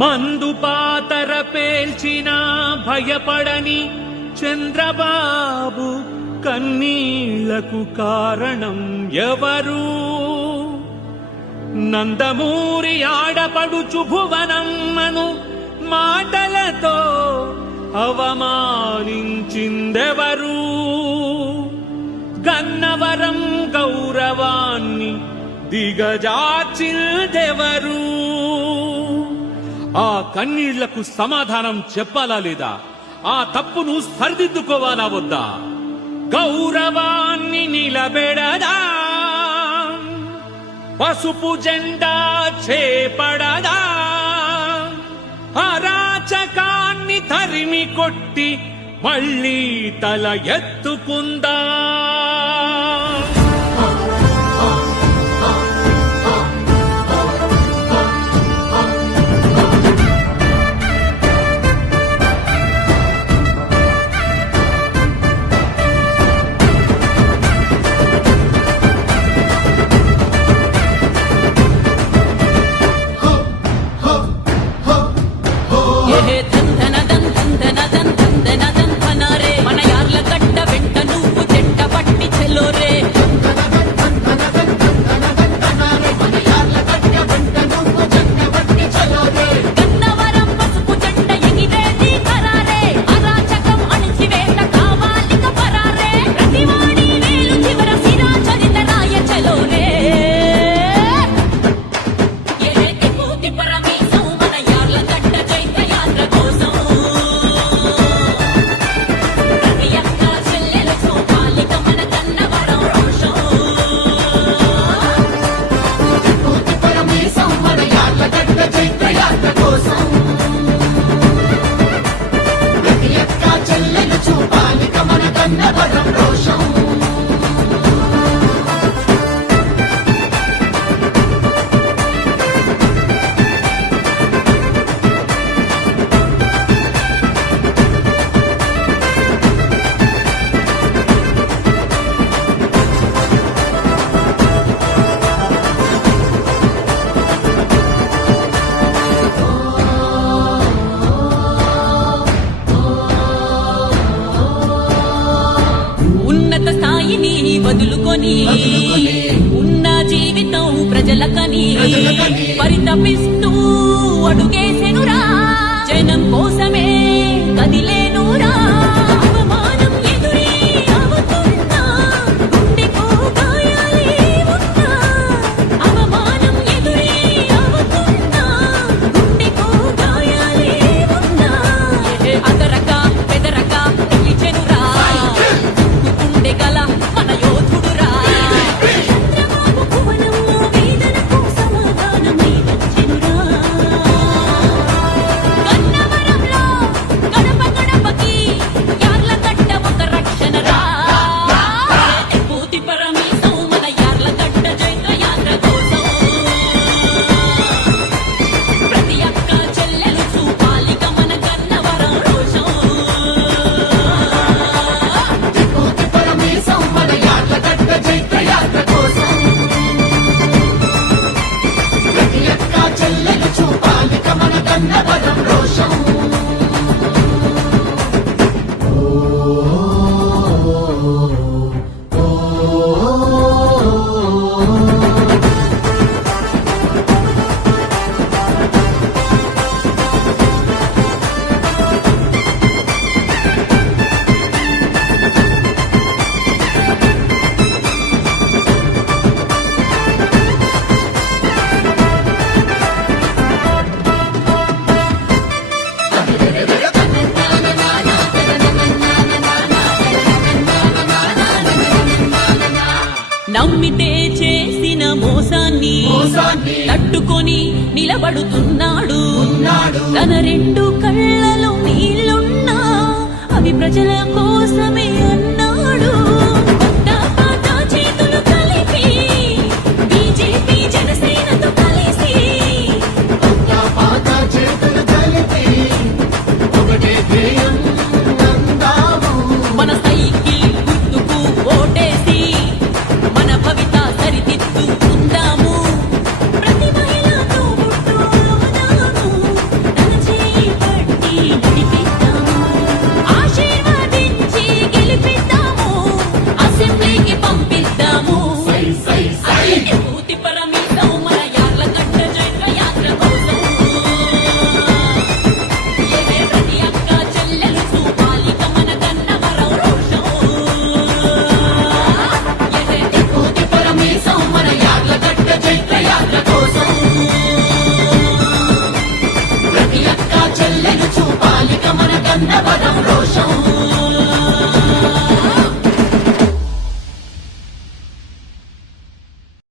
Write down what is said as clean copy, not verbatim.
మందు పాతర పేల్చిన భయపడని చంద్రబాబు కన్నీళ్లకు కారణం ఎవరు? నందమూరి ఆడపడుచు భువనమ్మను మాటలతో అవమానించిందెవరు? గన్నవరం గౌరవాన్ని దిగజార్చిందెవరు? ఆ కన్నీళ్లకు సమాధానం చెప్పాలా లేదా? ఆ తప్పును సరిదిద్దుకోవాలా వద్దా? గౌరవాన్ని నిలబెడదా, పసుపు జెండా చేపడదా, అరాచకాన్ని తరిమి కొట్టి మళ్ళీ తల ఎత్తుకుందా? వదులుకొని ఉన్న జీవితం ప్రజలకని పరితపిస్తూ అడుగేసెనురా, జనం కోసమే కదిలేనురా. అవమానం ఎదురే అవుతున్నా, గుండెకు గాయాలే ఉన్నా. అవమానం ఎదురే అవుతున్నా, గుండెకు గాయాలే ఉన్నా. అదరక పెదరక నిలిచెనురా, గుండె గల మన యోధుడురా. చంద్రబాబు భువనంలో వేదనకు సమాధానమై వచ్చెనురా. గన్నవరంలో గడప గడపకి యార్లగడ్డ ఒక రక్షణరా. పూతి పరమేశం మన యార్లగడ్డ జైత్రయాత్ర కోసం. ప్రతి అక్క చెల్లెలు చూపాలిక మన గన్నవరం రోషం. నమ్మితే చేసిన మోసాన్ని తట్టుకొని నిలబడుతున్నాడు. తన రెండు కళ్ళలో నీళ్లున్నా అవి ప్రజల కోసమే అన్నాడు. కొత్త పాత చేతులు కలిపి బీజేపీ జనసేనతో కలిసి మన సైకిల్ గుర్తుకు ఓటేసి మన భవిత సరిదిద్దుకుందాము. ప్రతి మహిళతో గన్నవరం రోషం